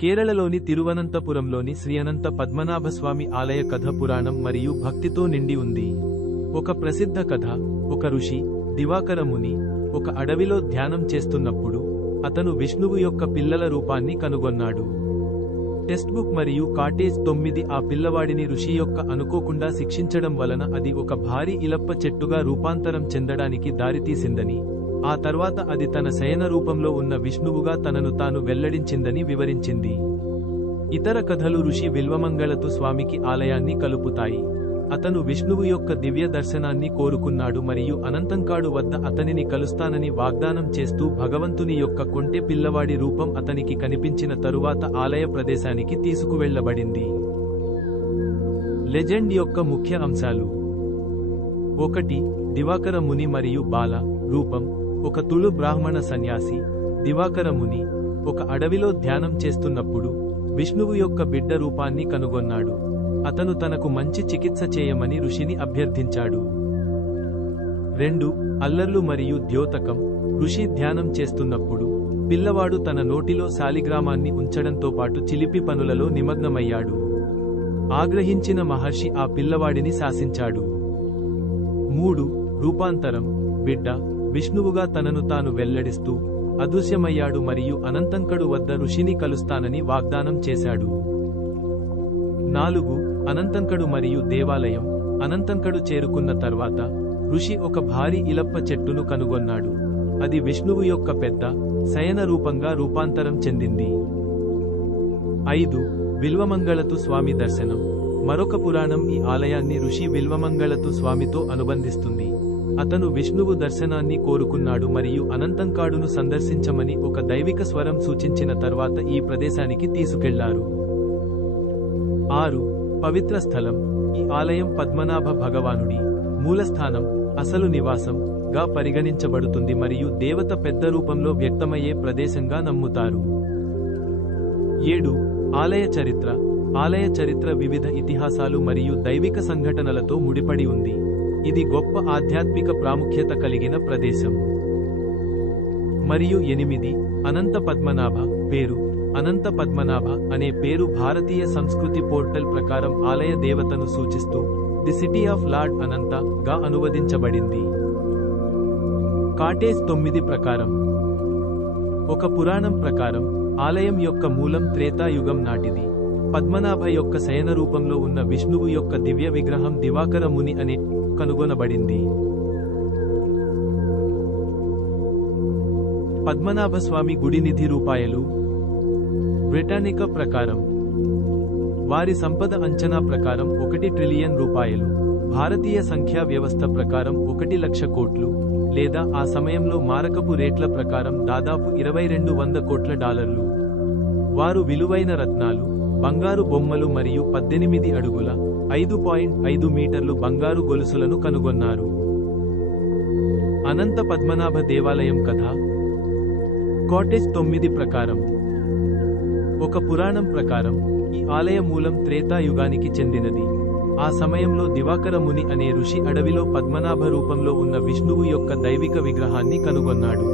కేరళలోని తిరువనంతపురంలోని శ్రీ అనంత పద్మనాభస్వామి ఆలయ కథ పురాణం మరియు భక్తితో నిండి ఉంది. ఒక ప్రసిద్ధ కథ, ఒక ఋషి, దివాకర ముని, ఒక అడవిలో ధ్యానం చేస్తున్నప్పుడు అతను విష్ణువు యొక్క పిల్లల రూపాన్ని కనుగొన్నాడు. టెక్స్ట్ బుక్ మరియు కాటేజ్ 9 ఆ పిల్లవాడిని ఋషి యొక్క అనుకోకుండా శిక్షించడం వలన అది ఒక భారీ ఇలప్ప చెట్టుగా రూపాంతరం చెందడానికి దారితీసిందని, ఆ తర్వాత అది తన శయన రూపంలో ఉన్న విష్ణువుగా తనను తాను వెల్లడించిందని వివరించింది. ఇతర కథలు ఋషి విల్వమంగళతు స్వామికి ఆలయాన్ని కలుపుతాయి. అతను విష్ణువు యొక్క దివ్య దర్శనాన్ని కోరుకున్నాడు మరియు అనంతంకాడు వద్ద అతనిని కలుస్తానని వాగ్దానం చేస్తూ భగవంతుని యొక్క కొంటె పిల్లవాడి రూపం అతనికి కనిపించిన తరువాత ఆలయ ప్రదేశానికి తీసుకువెళ్లబడింది. లెజెండ్ యొక్క ముఖ్య అంశాలు: 1. దివాకర ముని మరియు బాల రూపం. ఒక తుళు బ్రాహ్మణ సన్యాసి, దివాకర ముని, ఒక అడవిలో ధ్యానం చేస్తున్నప్పుడు విష్ణువు యొక్క బిడ్డ రూపాన్ని కనుగొన్నాడు. అతను తనకు మంచి చికిత్స చేయమని ఋషిని అభ్యర్థించాడు. 2. అల్లర్లు మరియు ద్యోతకం. ఋషి ధ్యానం చేస్తున్నప్పుడు పిల్లవాడు తన నోటిలో శాలిగ్రామాన్ని ఉంచడంతో పాటు చిలిపి పనులలో నిమగ్నమయ్యాడు. ఆగ్రహించిన మహర్షి ఆ పిల్లవాడిని శాసించాడు. 3. రూపాంతరం. బిడ్డ విష్ణువుగా తనను తాను వెల్లడిస్తూ అదృశ్యమయ్యాడు మరియు అనంతంకడు వద్ద ఋషిని కలుస్తానని వాగ్దానం చేశాడు. 4. అనంతంకడు మరియు దేవాలయం. అనంతంకడు చేరుకున్న తర్వాత ఋషి ఒక భారీ ఇలప్ప చెట్టును కనుగొన్నాడు. అది విష్ణువు యొక్క పెద్ద శయన రూపంగా రూపాంతరం చెందింది. 5. విల్వమంగళతు స్వామి దర్శనం. మరొక పురాణం ఈ ఆలయాన్ని ఋషి విల్వమంగళతు స్వామితో అనుబంధిస్తుంది. అతను విష్ణువు దర్శనాన్ని కోరుకున్నాడు మరియు అనంతంకాడును సందర్శించమని ఒక దైవిక స్వరం సూచించిన తర్వాత ఈ ప్రదేశానికి తీసుకెళ్లారు. 6. పవిత్ర స్థలం. ఈ ఆలయం పద్మనాభ భగవానుడి మూలస్థానం, అసలు నివాసం గా పరిగణించబడుతుంది మరియు దేవత పెద్ద రూపంలో వ్యక్తమయ్యే ప్రదేశంగా నమ్ముతారు. 7. ఆలయ చరిత్ర. ఆలయ చరిత్ర వివిధ ఇతిహాసాలు మరియు దైవిక సంఘటనలతో ముడిపడి ఉంది. ఇది గొప్ప ఆధ్యాత్మిక ప్రాముఖ్యత కలిగిన ప్రదేశం. మరియు 8. అనంత పద్మనాభ పేరు. అనంత పద్మనాభ అనే పేరు భారతీయ సంస్కృతి పోర్టల్ ప్రకారం ఆలయ దేవతను సూచిస్తూ ది సిటీ ఆఫ్ లార్డ్ అనంత గా అనువదించబడింది. కాటేజ్ 9 ప్రకారం. ఒక పురాణం ప్రకారం ఆలయం యొక్క మూలం త్రేతాయుగం నాటిది. పద్మనాభ యొక్క శయన రూపంలో ఉన్న విష్ణువు యొక్క దివ్య విగ్రహం దివాకర ముని అనే కనుగొనబడింది. పద్మనాభస్వామి గుడి నిధి రూపాయలు. బ్రిటానికా ప్రకారం వారి సంపద అంచనా ప్రకారం 1 ట్రిలియన్ రూపాయలు. భారతీయ సంఖ్యా వ్యవస్థ ప్రకారం 1,00,000 కోట్లు, లేదా ఆ సమయంలో మారకపు రేట్ల ప్రకారం దాదాపు 2,200 కోట్ల డాలర్లు. వారు విలువైన రత్నాలు, బంగారు బొమ్మలు మరియు 18 అడుగుల 5.5 మీటర్లు బంగారు గొలుసులను కనుగొన్నారు. అనంత పద్మనాభ దేవాలయం కథ. కాటేజ్ 9 ప్రకారం. ఒక పురాణం ప్రకారం ఈ ఆలయ మూలం త్రేతాయుగానికి చెందినది. ఆ సమయంలో దివాకర ముని అనే ఋషి అడవిలో పద్మనాభ రూపంలో ఉన్న విష్ణువు యొక్క దైవిక విగ్రహాన్ని కనుగొన్నాడు.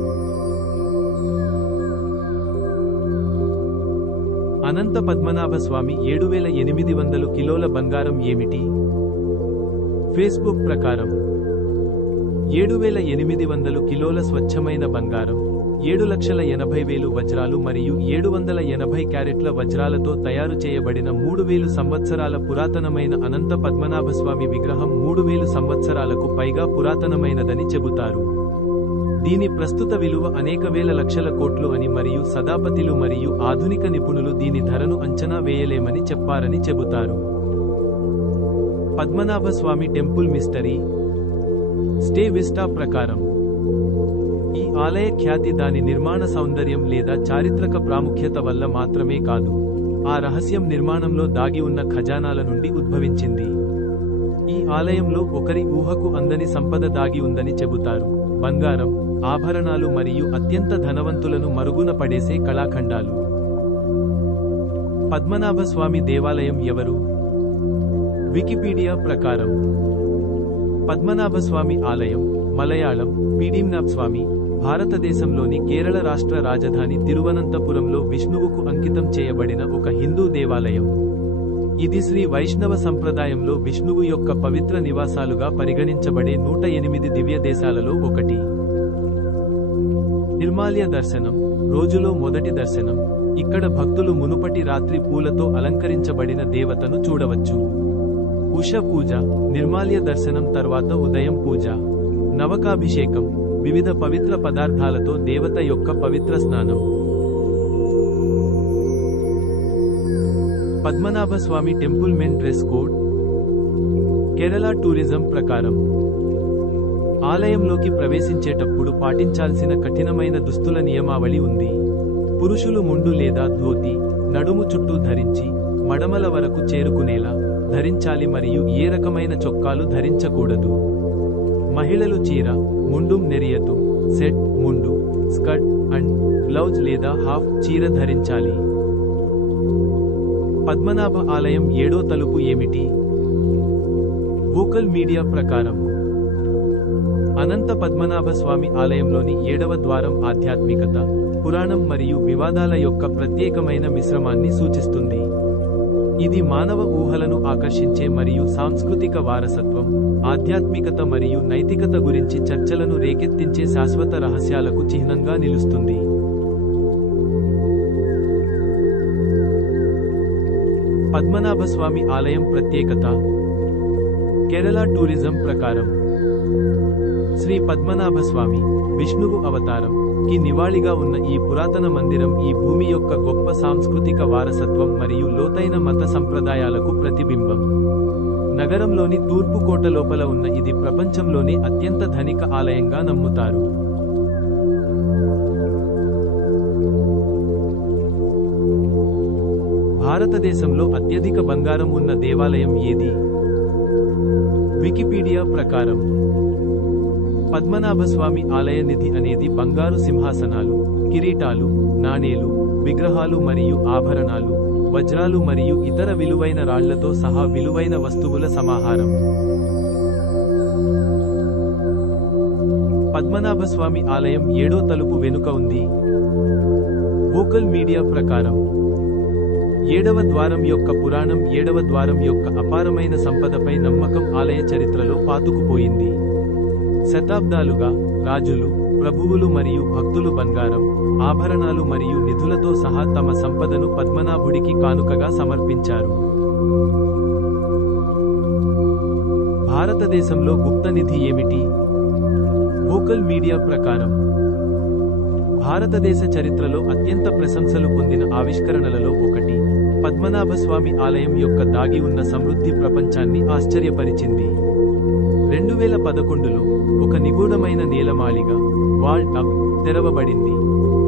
అనంత పద్మనాభ స్వామి 7,800 కిలోల బంగారం ఏమిటి? ఫేస్బుక్ ప్రకారం 7,800 కిలోల స్వచ్ఛమైన బంగారం, 7,80,000 వజ్రాలు మరియు 780 క్యారెట్ల వజ్రాలతో తయారు చేయబడిన 3,000 సంవత్సరాల పురాతనమైన అనంత పద్మనాభస్వామి విగ్రహం 3,000 సంవత్సరాలకు పైగా పురాతనమైనదని చెబుతారు. దీని ప్రస్తుత విలువ అనేక వేల లక్షల కోట్లు అని మరియు సదాపతిలు మరియు ఆధునిక నిపుణులు దీని ధరను అంచనా వేయలేమని చెప్పారని చెబుతారు. Padmanabhaswamy temple mystery. Stay vista ప్రకారం ఈ ఆలయ ఖ్యాతి దాని నిర్మాణ సౌందర్యం లేదా చారిత్రక ప్రాముఖ్యత వల్ల మాత్రమే కాదు, ఆ రహస్యం నిర్మాణంలో దాగి ఉన్న ఖజానాల నుండి ఉద్భవించింది. ఈ ఆలయంలో ఒకరి ఊహకు అందని సంపద దాగి ఉందని చెబుతారు. బంగారం, ఆభరణాలు మరియు అత్యంత ధనవంతులను మరుగున పడేసే కళాఖండాలు. పద్మనాభస్వామి దేవాలయం ఎవరు? వికీపీడియా ప్రకారం పద్మనాభస్వామి ఆలయం మలయాళం పీడిమ్నాభస్వామి భారతదేశంలోని కేరళ రాష్ట్ర రాజధాని తిరువనంతపురంలో విష్ణువుకు అంకితం చేయబడిన ఒక హిందూ దేవాలయం. ఇది శ్రీ వైష్ణవ సంప్రదాయంలో విష్ణువు యొక్క పవిత్ర నివాసాలుగా పరిగణించబడే 108 దివ్య దేశాలలో ఒకటి. నిర్మాల్య దర్శనం, రోజులో మొదటి దర్శనం. ఇక్కడ భక్తులు మునుపటి రాత్రి పూలతో అలంకరించబడిన దేవతను చూడవచ్చు. ఉష పూజ, నిర్మాల్య దర్శనం తర్వాత ఉదయం పూజ. నవకాభిషేకం, వివిధ పవిత్ర పదార్థాలతో దేవత యొక్క పవిత్ర స్నానం. Padmanabha Swamy temple men dress code. Kerala tourism ప్రకారం ఆలయంలోకి ప్రవేశించేటప్పుడు పాటించాల్సిన కఠినమైన దుస్తుల నియమావళి ఉంది. పురుషులు ముండు లేదా ధోతి, నడుము చుట్టూ ధరించి, మడమల వరకు చేరుకునేలా ధరించాలి మరియు ఏ రకమైన చొక్కాలు ధరించకూడదు. మహిళలు చీర, ముండు నెరియతు, set Mundu, skirt and blouse లేదా హాఫ్ చీర ధరించాలి. పద్మనాభ ఆలయం 7వ తలుపు ఏమిటి? వోకల్ మీడియా ప్రకారం అనంత పద్మనాభ స్వామి ఆలయంలోని 7వ ద్వారం ఆధ్యాత్మికత, పురాణం మరియు వివాదాల యొక్క ప్రత్యేకమైన మిశ్రమాన్ని సూచిస్తుంది. ఇది మానవ ఊహలను ఆకర్షించే మరియు సాంస్కృతిక వారసత్వం, ఆధ్యాత్మికత మరియు నైతికత గురించి చర్చలను రేకెత్తించే శాశ్వత రహస్యాలకు చిహ్నంగా నిలుస్తుంది. పద్మనాభ స్వామి ఆలయం ప్రత్యేకత. కేరళ టూరిజం ప్రకారం శ్రీ పద్మనాభ స్వామి, విష్ణువు అవతారం కి నివాళిగా ఉన్న ఈ పురాతన మందిరం ఈ భూమి యొక్క గొప్ప సాంస్కృతిక వారసత్వం మరియు లోతైన మత సంప్రదాయాలకు ప్రతిబింబం. నగరంలోని తూర్పు కోట లోపల ఉన్న ఇది ప్రపంచంలోనే అత్యంత ధనిక ఆలయంగా నమ్ముతారు. భారతదేశంలో అత్యధిక బంగారం ఉన్న దేవాలయం ఏది? వికీపీడియా ప్రకారం పద్మనాభస్వామి ఆలయ నిధి అనేది బంగారు సింహాసనాలు, కిరీటాలు, నాణేలు, విగ్రహాలు మరియు ఆభరణాలు, వజ్రాలు మరియు ఇతర విలువైన రాళ్లతో సహా విలువైన వస్తువుల సమాహారం. పద్మనాభస్వామి ఆలయం 7వ తలుపు వెనుక ఉంది. వోకల్ మీడియా ప్రకారం 7వ ద్వారం యొక్క పురాణం 7వ ద్వారం యొక్క అపారమైన సంపదపై నమ్మకం ఆలయ చరిత్రలో పాతుకుపోయింది. శతాబ్దాలుగా రాజులు, ప్రభువులు మరియు భక్తులు బంగారం, ఆభరణాలు మరియు నిధులతో సహా తమ సంపదను పద్మనాభుడికి కానుకగా సమర్పించారు. భారతదేశంలో గుప్త నిధి ఏమిటి? వోకల్ మీడియా ప్రకారం భారతదేశ చరిత్రలో అత్యంత ప్రశంసలు పొందిన ఆవిష్కరణలలో ఒకటి. పద్మనాభస్వామి ఆలయం యొక్క దాగి ఉన్న సమృద్ధి ప్రపంచాన్ని ఆశ్చర్యపరిచింది. 2011లో ఒక నిగూఢమైన నేలమాళిగ వాల్ట్ అప్ తెరవబడింది.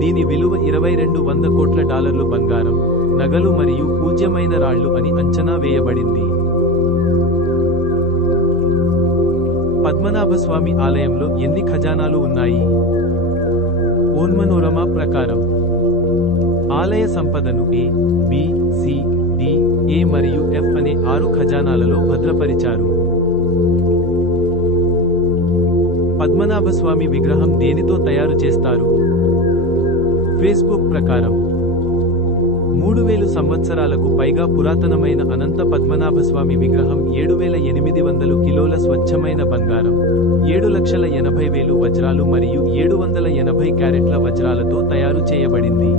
దీని విలువ $2200 కోట్ల బంగారం, నగలు మరియు పూజ్యమైన రాళ్లు అని అంచనా వేయబడింది. పద్మనాభస్వామి ఆలయంలో ఎన్ని ఖజానాలు ఉన్నాయి? ఓన్మనోరమ ప్రకారం ఆలయ సంపదను A, B, C, D, A మరియు F అనే 6 ఖజానాలలో భద్రపరిచారు. పద్మనాభస్వామి విగ్రహం దేనితో తయారు చేస్తారు? ఫేస్బుక్ ప్రకారం 3000 సంవత్సరాలకు పైగా పురాతనమైన అనంత పద్మనాభస్వామి విగ్రహం 7800 కిలోల స్వచ్ఛమైన బంగారం, 7,80,000 వజ్రాలు మరియు 780 క్యారెట్ల వజ్రాలతో తయారు చేయబడింది.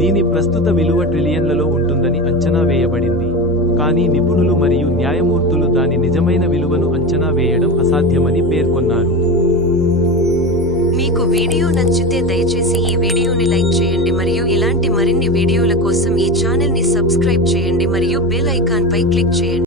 దీని ప్రస్తుత విలువ ట్రిలియన్లలో ఉంటుందని అంచనా వేయబడింది, కానీ నిపుణులు మరియు న్యాయమూర్తులు దాని నిజమైన విలువను అంచనా వేయడం అసాధ్యమని పేర్కొన్నారు. మీకు వీడియో నచ్చితే దయచేసి ఈ వీడియోని లైక్ చేయండి మరియు ఇలాంటి మరిన్ని వీడియోల కోసం ఈ ఛానల్ ని సబ్స్క్రైబ్ చేయండి మరియు బెల్ ఐకాన్ పై క్లిక్ చేయండి.